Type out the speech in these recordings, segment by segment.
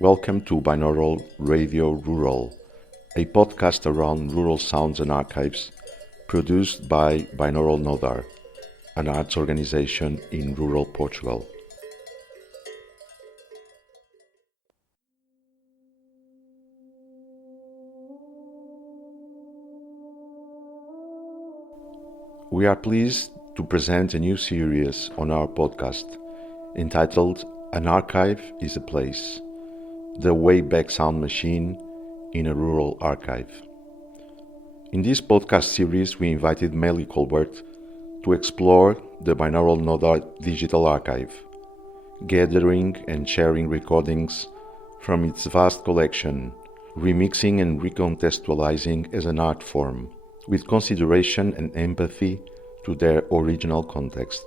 Welcome to Binaural Radio Rural, a podcast around rural sounds and archives produced by Binaural Nodar, an arts organization in rural Portugal. We are pleased to present a new series on our podcast entitled An Archive is a Place, the Wayback Sound Machine in a Rural Archive. In this podcast series, we invited Maile Colbert to explore the Binaural Nodar Digital archive, gathering and sharing recordings from its vast collection, remixing and re-contextualizing as an art form, with consideration and empathy to their original context.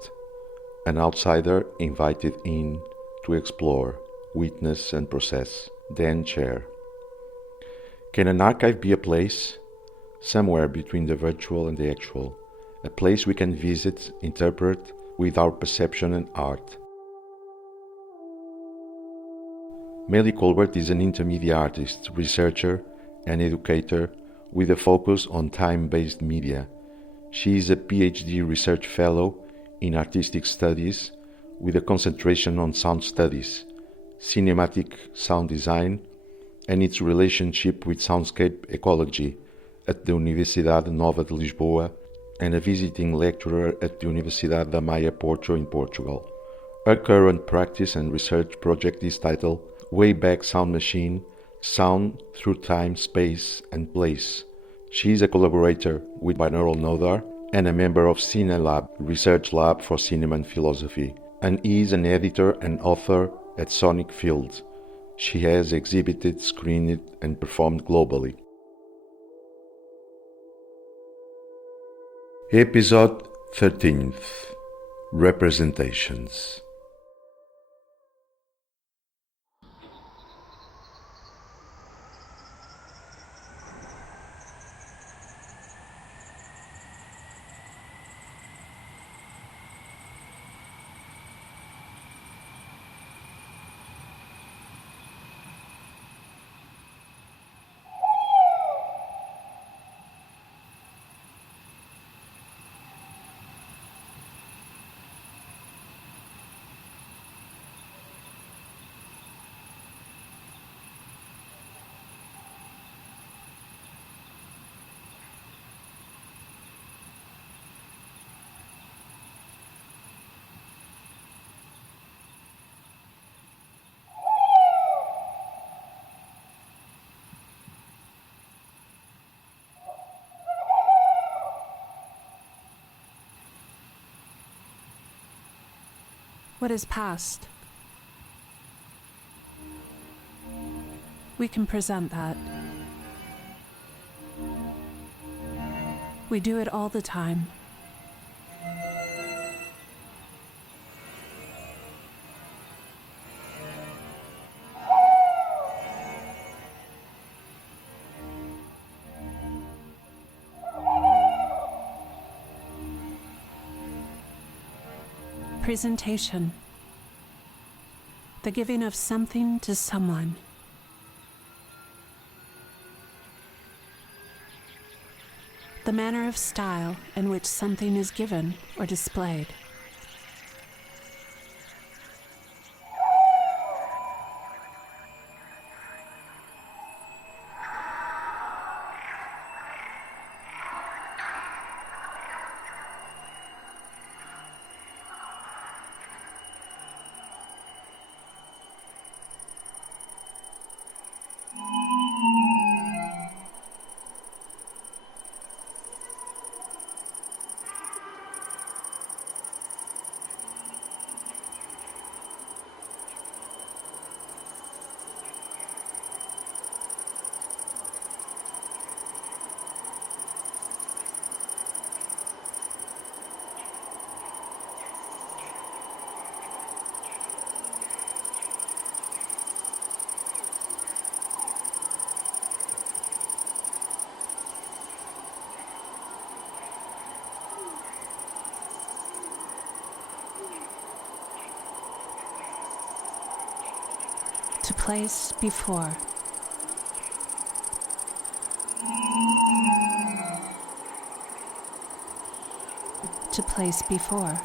An outsider invited in to explore, witness and process, then share. Can an archive be a place? Somewhere between the virtual and the actual, a place we can visit, interpret with our perception and art. Maile Colbert is an intermedia artist, researcher and educator with a focus on time-based media. She is a PhD research fellow in artistic studies with a concentration on sound studies, cinematic sound design, and its relationship with soundscape ecology at the Universidade Nova de Lisboa, and a visiting lecturer at the Universidade da Maia Porto in Portugal. Her current practice and research project is titled Wayback Sound Machine, Sound Through Time, Space and Place. She is a collaborator with Binaural Nodar and a member of CineLab, Research Lab for Cinema and Philosophy, and is an editor and author at Sonic Field. She has exhibited, screened and performed globally. Episode 13th, Representations. What is past? We can present that. We do it all the time. Presentation. The giving of something to someone. The manner of style in which something is given or displayed. place before. To place before.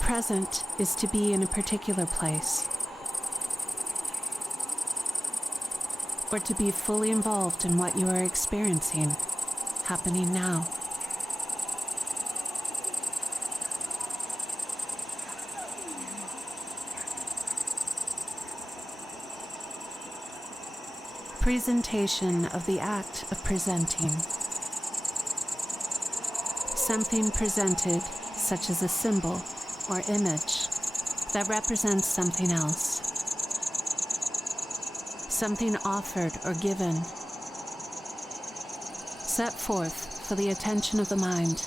Present is to be in a particular place, or to be fully involved in what you are experiencing, happening now. Presentation of the act of presenting. Something presented, such as a symbol or image, that represents something else. Something offered or given, set forth for the attention of the mind.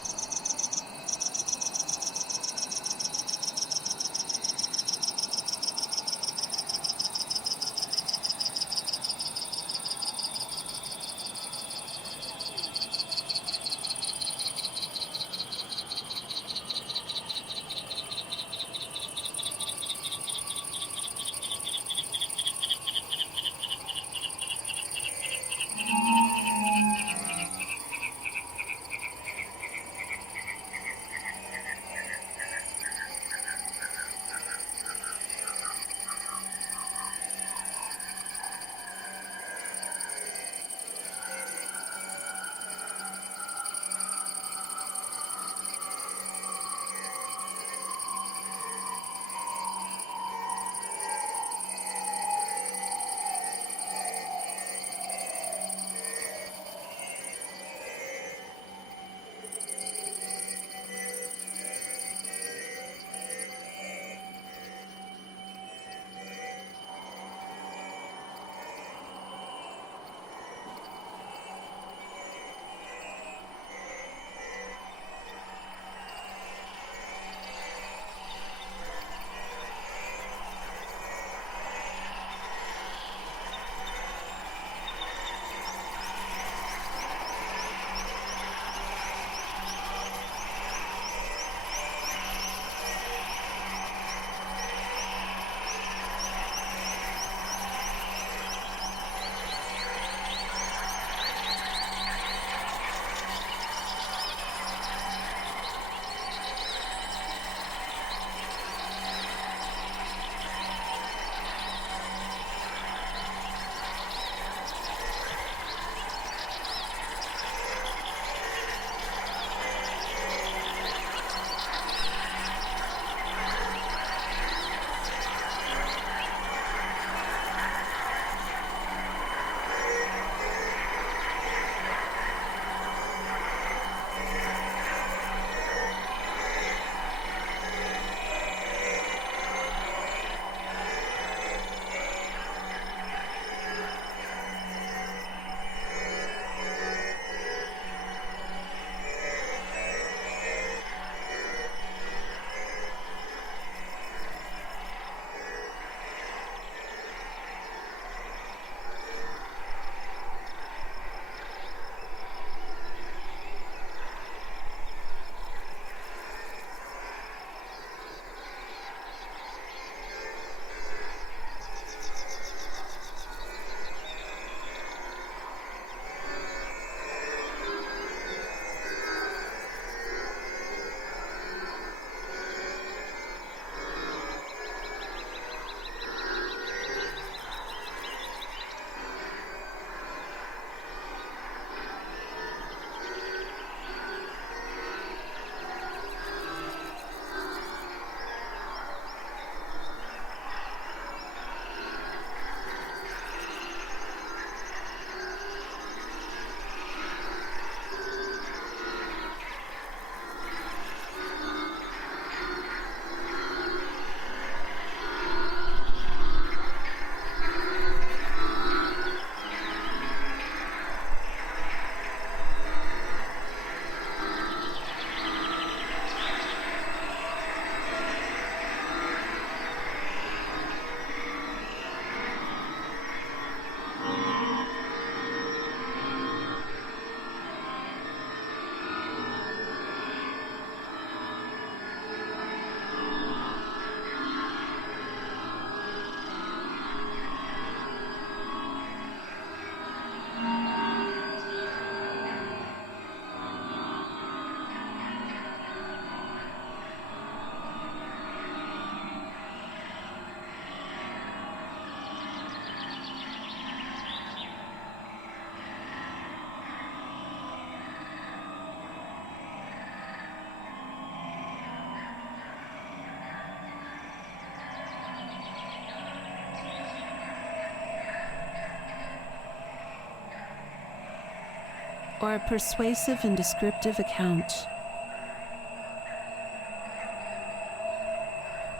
or a persuasive and descriptive account.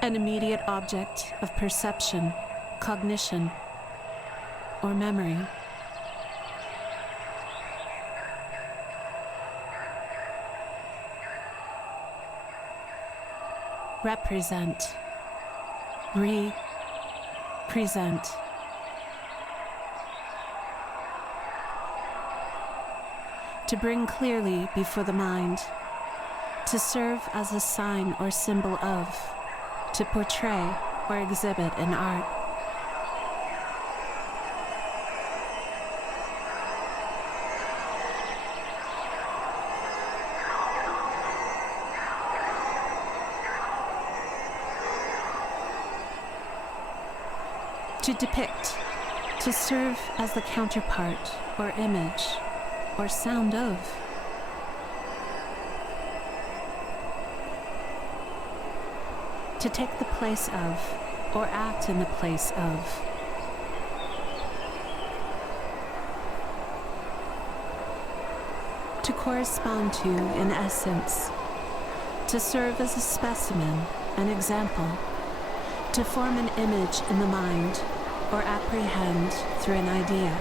An immediate object of perception, cognition, or memory. Represent, re-present. To bring clearly before the mind, to serve as a sign or symbol of, to portray or exhibit in art. To depict, to serve as the counterpart or image or sound of. To take the place of or act in the place of. To correspond to in essence. To serve as a specimen, an example. To form an image in the mind or apprehend through an idea.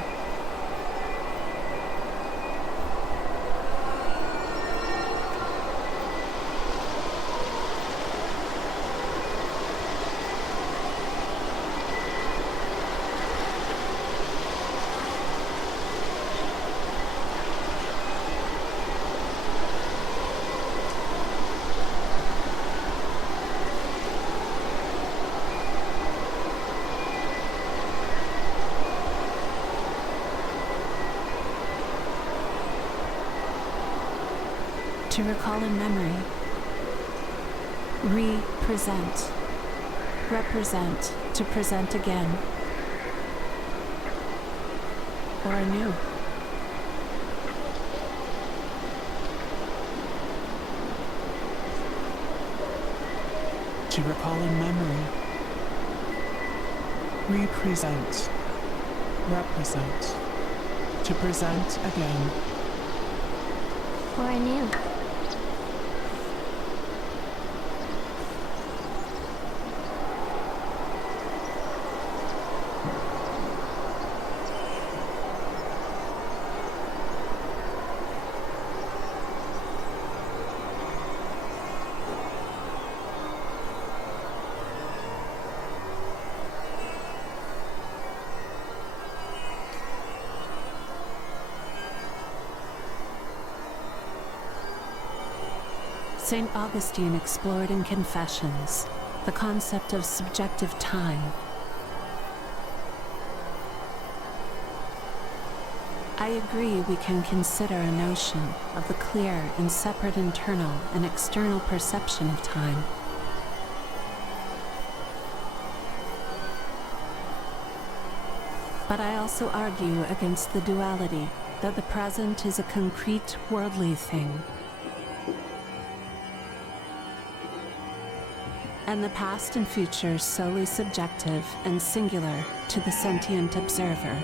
To recall in memory, re-present, represent, to present again, or anew. To recall in memory, re-present, represent, to present again, or anew. St. Augustine explored in Confessions the concept of subjective time. I agree we can consider a notion of the clear and separate internal and external perception of time. But I also argue against the duality that the present is a concrete worldly thing, and the past and future solely subjective and singular to the sentient observer.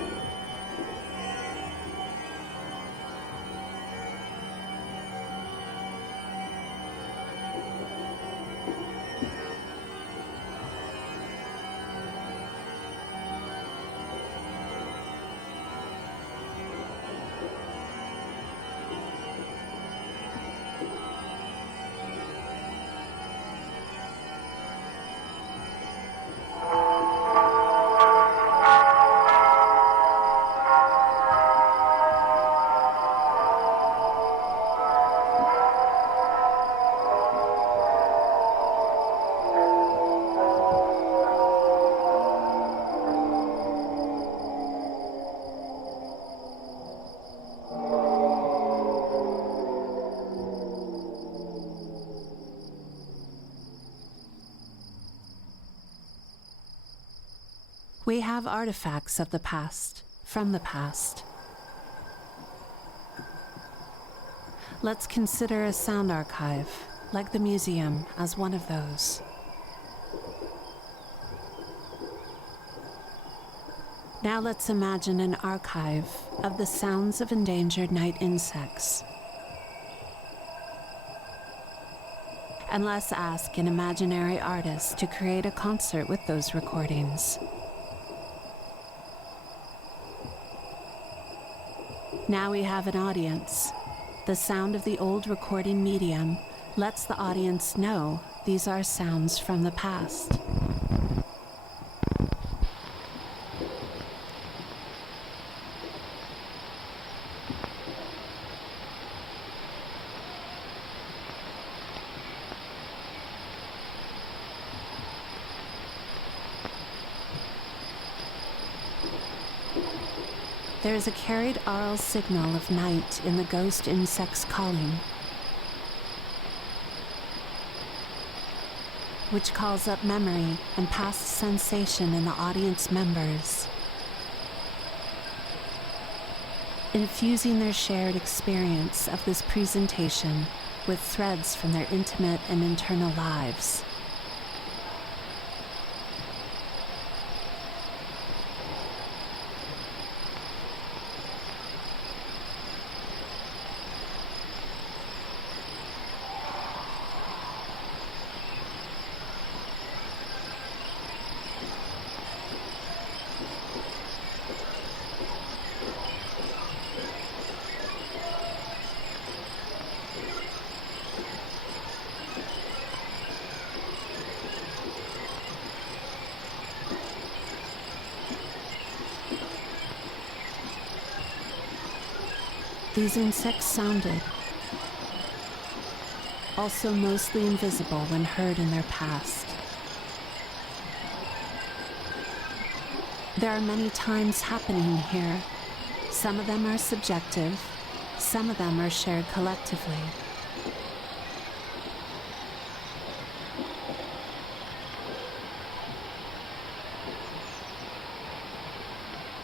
We have artifacts of the past, from the past. Let's consider a sound archive, like the museum, as one of those. Now let's imagine an archive of the sounds of endangered night insects. And let's ask an imaginary artist to create a concert with those recordings. Now we have an audience. The sound of the old recording medium lets the audience know these are sounds from the past. There is a carried aural signal of night in the ghost insect's calling, which calls up memory and past sensation in the audience members, infusing their shared experience of this presentation with threads from their intimate and internal lives. These insects sounded, also mostly invisible when heard in their past. There are many times happening here. Some of them are subjective, some of them are shared collectively.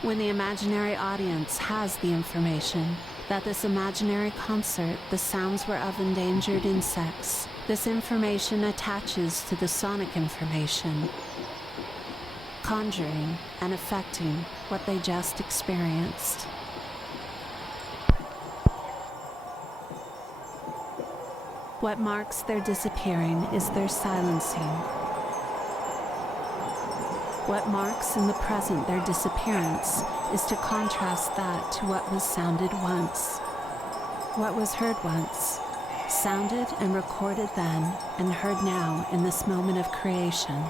When the imaginary audience has the information that this imaginary concert, the sounds were of endangered insects, this information attaches to the sonic information, conjuring and affecting what they just experienced. What marks their disappearing is their silencing. What marks in the present their disappearance is to contrast that to what was sounded once. What was heard once, sounded and recorded then, and heard now in this moment of creation.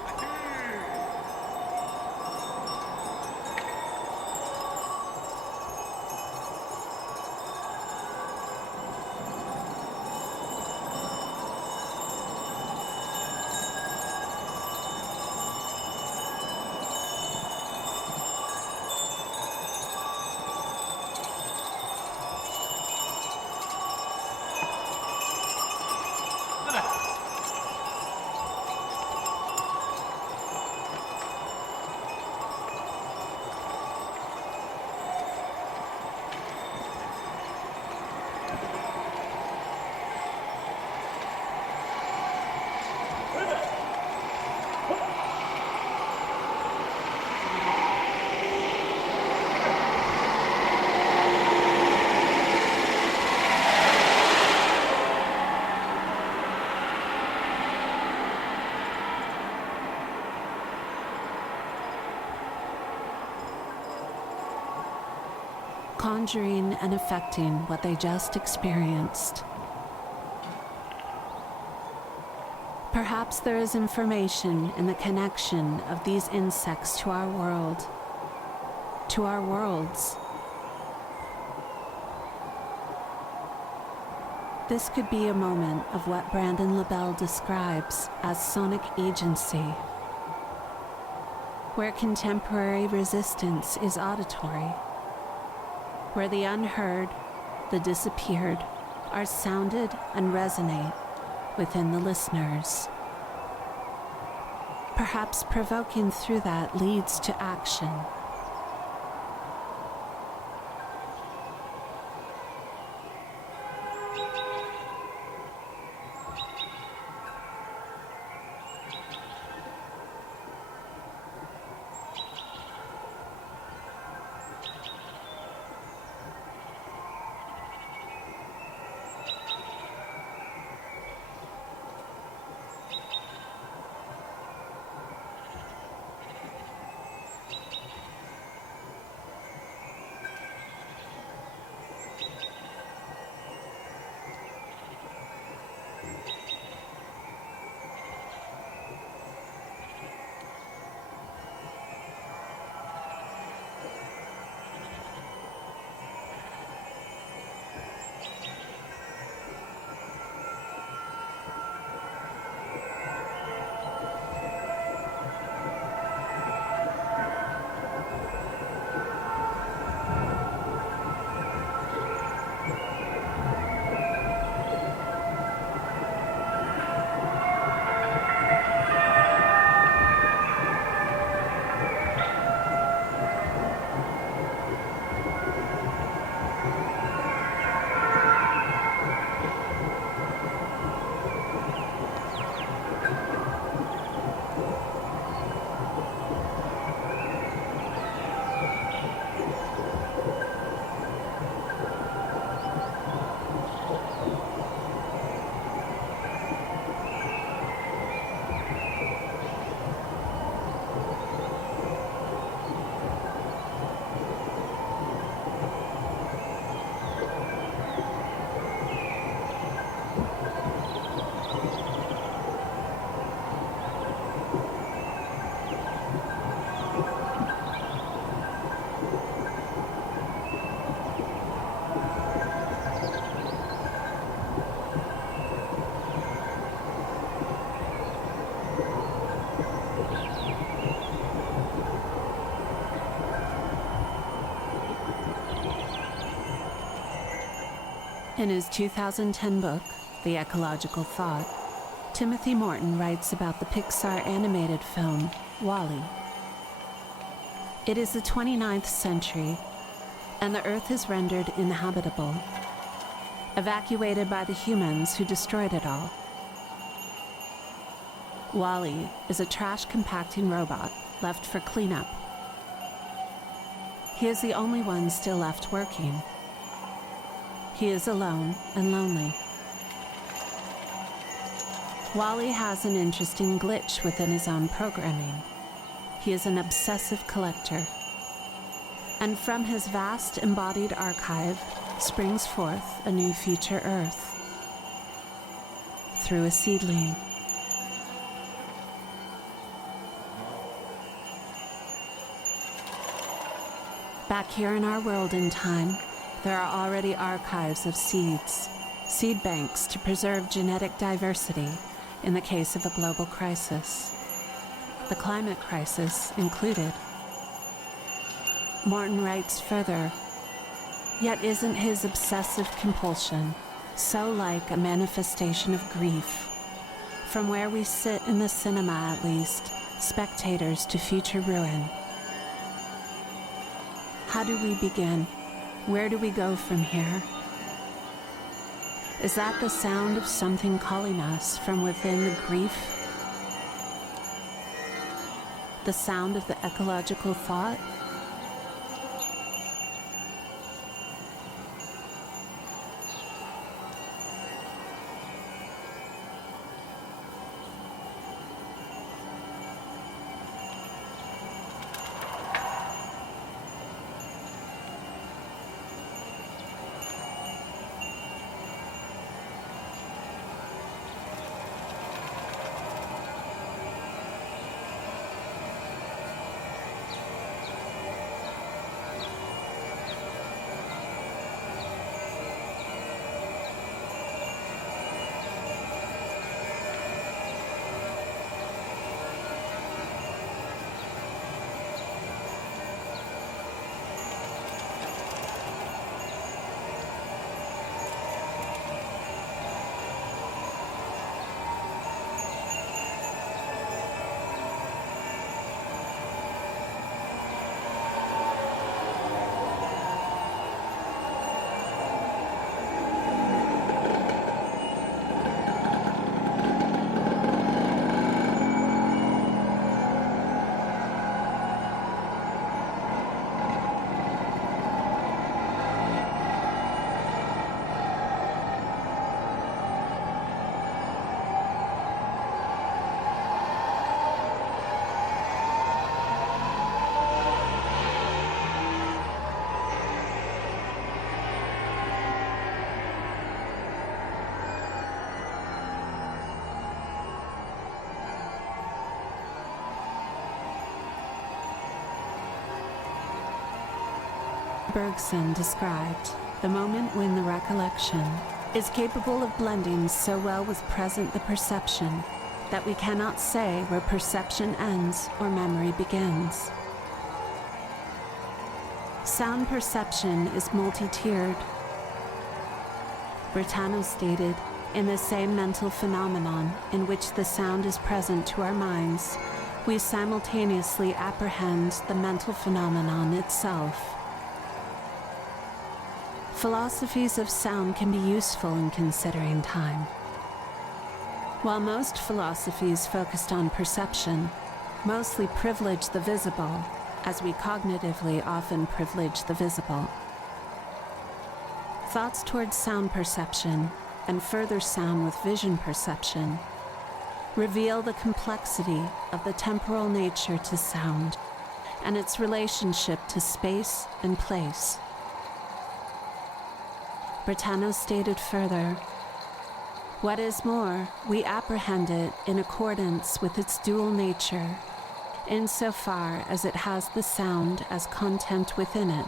Conjuring and affecting what they just experienced. Perhaps there is information in the connection of these insects to our world, to our worlds. This could be a moment of what Brandon LaBelle describes as sonic agency, where contemporary resistance is auditory, where the unheard, the disappeared, are sounded and resonate within the listeners. Perhaps provoking through that leads to action. In his 2010 book, The Ecological Thought, Timothy Morton writes about the Pixar animated film, WALL-E. It is the 29th century, and the Earth is rendered inhabitable, evacuated by the humans who destroyed it all. WALL-E is a trash-compacting robot left for cleanup. He is the only one still left working. He is alone and lonely. WALL-E has an interesting glitch within his own programming. He is an obsessive collector. And from his vast embodied archive springs forth a new future Earth through a seedling. Back here in our world and time, there are already archives of seeds, seed banks to preserve genetic diversity in the case of a global crisis, the climate crisis included. Morton writes further, yet isn't his obsessive compulsion so like a manifestation of grief? From where we sit in the cinema, at least, spectators to future ruin. How do we begin? Where do we go from here? Is that the sound of something calling us from within the grief? The sound of the ecological thought? Bergson described the moment when the recollection is capable of blending so well with present the perception that we cannot say where perception ends or memory begins. Sound perception is multi-tiered. Bertano stated, in the same mental phenomenon in which the sound is present to our minds, we simultaneously apprehend the mental phenomenon itself. Philosophies of sound can be useful in considering time. While most philosophies focused on perception mostly privilege the visible, as we cognitively often privilege the visible, thoughts towards sound perception and further sound with vision perception reveal the complexity of the temporal nature to sound and its relationship to space and place. Bertano stated further, what is more, we apprehend it in accordance with its dual nature, insofar as it has the sound as content within it,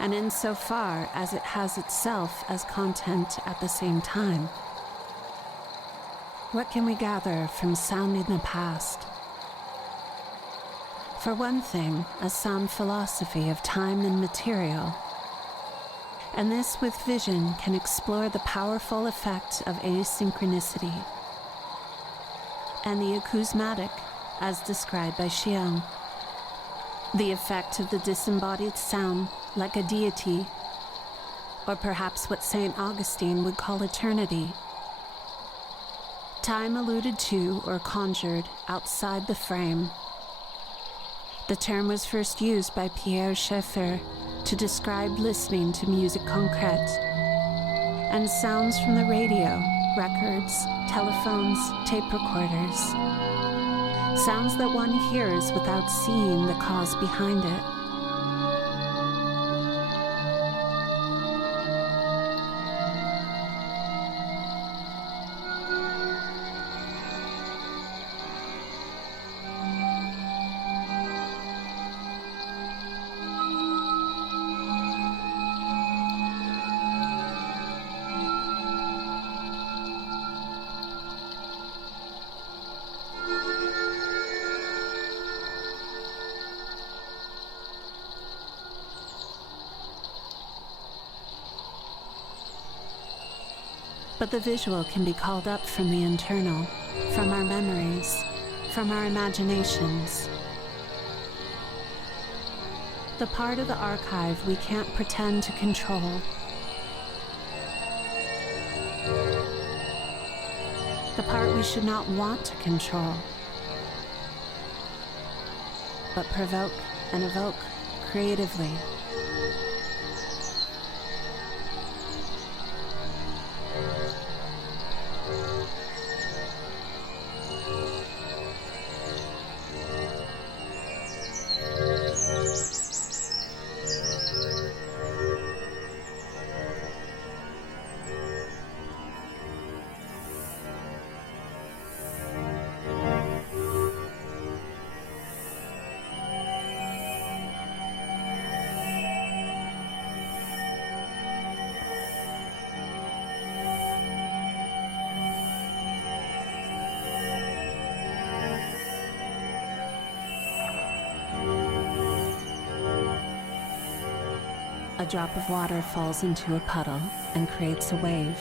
and insofar as it has itself as content at the same time. What can we gather from sound in the past? For one thing, a sound philosophy of time and material. And this with vision can explore the powerful effect of asynchronicity and the acousmatic, as described by Xiang. The effect of the disembodied sound like a deity, or perhaps what St. Augustine would call eternity. Time alluded to or conjured outside the frame. The term was first used by Pierre Schaeffer to describe listening to music concrète and sounds from the radio, records, telephones, tape recorders. Sounds that one hears without seeing the cause behind it. But the visual can be called up from the internal, from our memories, from our imaginations. The part of the archive we can't pretend to control. The part we should not want to control, but provoke and evoke creatively. A drop of water falls into a puddle and creates a wave.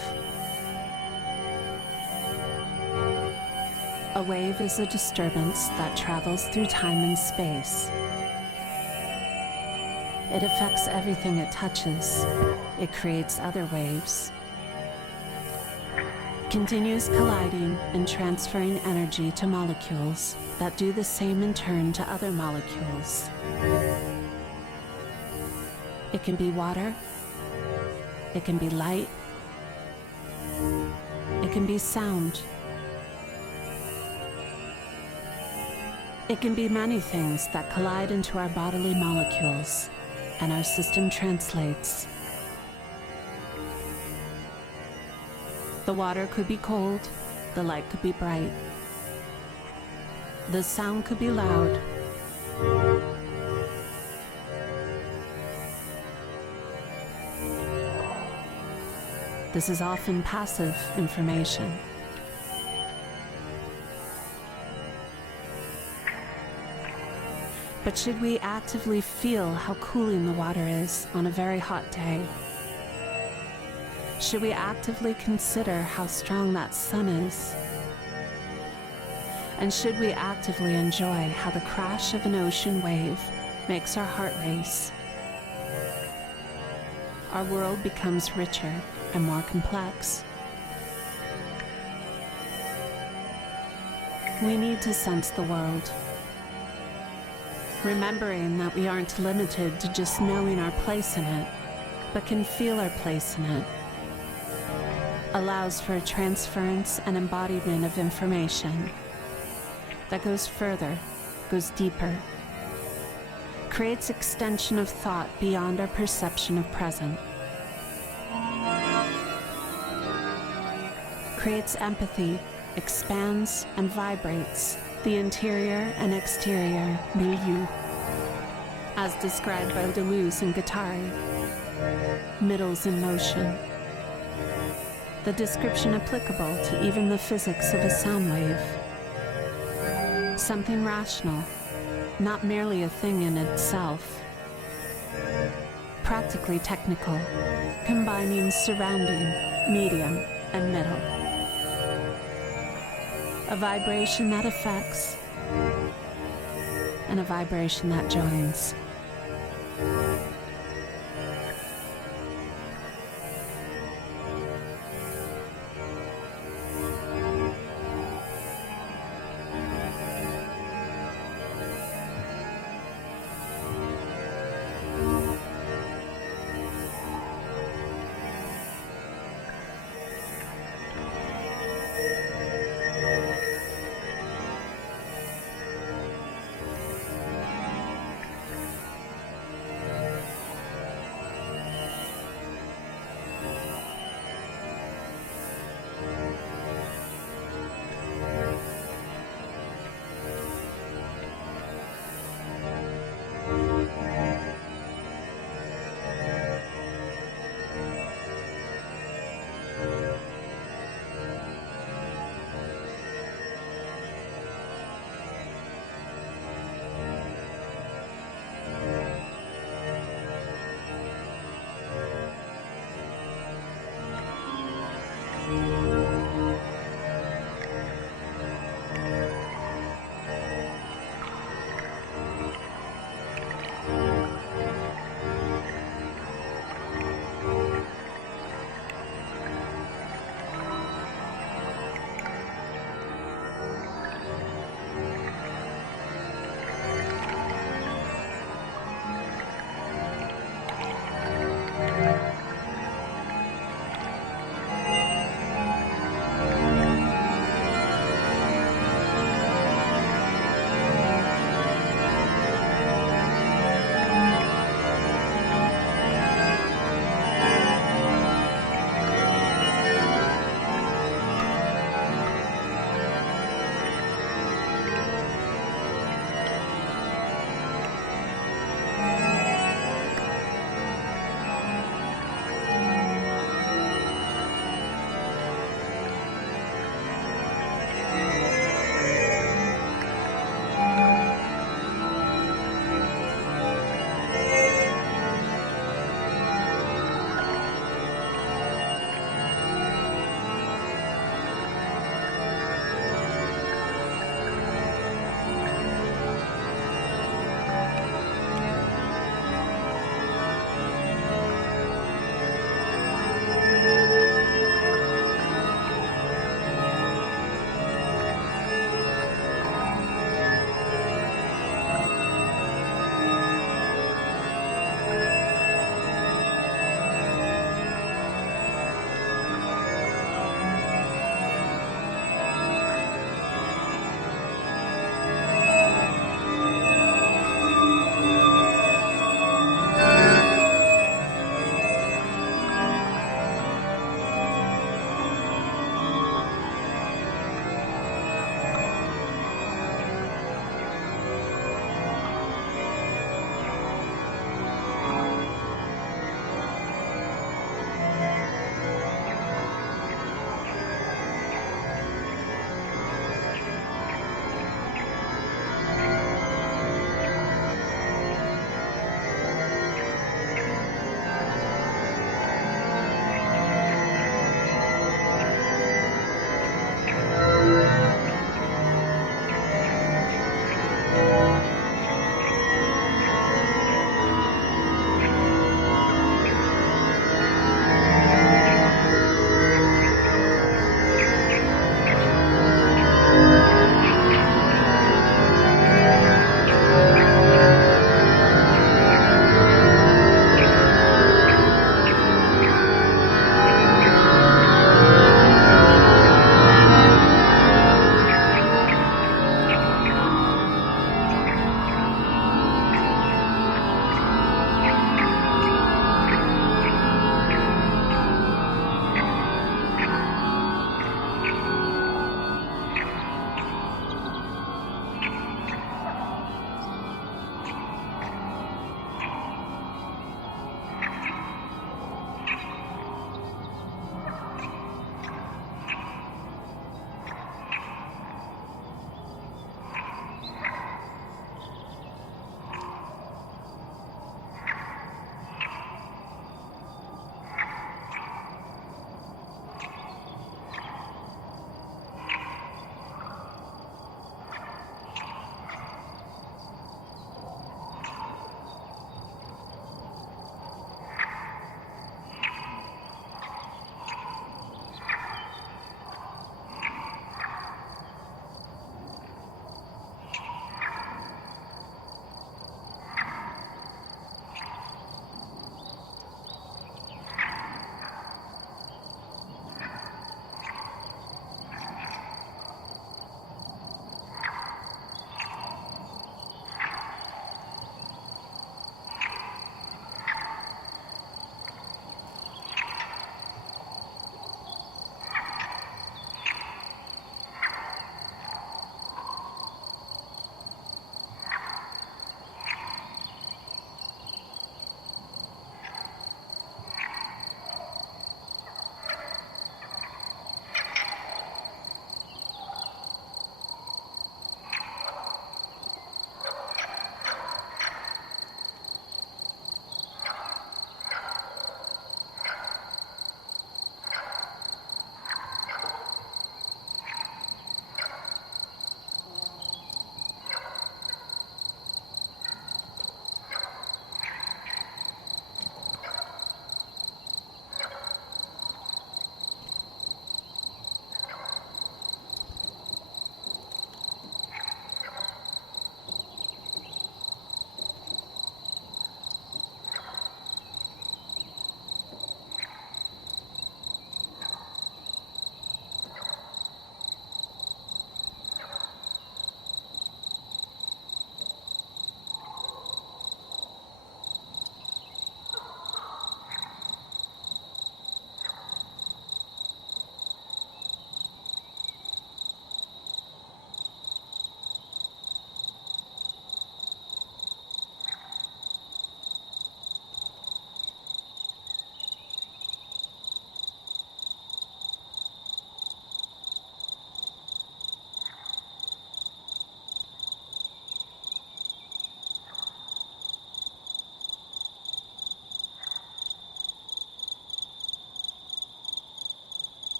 A wave is a disturbance that travels through time and space. It affects everything it touches. It creates other waves. Continues colliding and transferring energy to molecules that do the same in turn to other molecules. It can be water, it can be light, it can be sound. It can be many things that collide into our bodily molecules, and our system translates. The water could be cold, the light could be bright. The sound could be loud. This is often passive information. But should we actively feel how cooling the water is on a very hot day? Should we actively consider how strong that sun is? And should we actively enjoy how the crash of an ocean wave makes our heart race? Our world becomes richer and more complex. We need to sense the world, remembering that we aren't limited to just knowing our place in it, but can feel our place in it. Allows for a transference and embodiment of information that goes further, goes deeper, creates extension of thought beyond our perception of present, creates empathy, expands and vibrates the interior and exterior milieu, as described by Deleuze and Guattari. Middles in motion. The description applicable to even the physics of a sound wave. Something rational, not merely a thing in itself. practically technical, combining surrounding, medium, and middle. A vibration that affects, and a vibration that joins.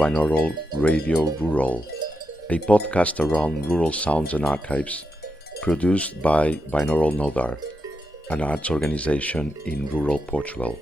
Binaural Radio Rural, a podcast around rural sounds and archives produced by Binaural Nodar, an arts organization in rural Portugal.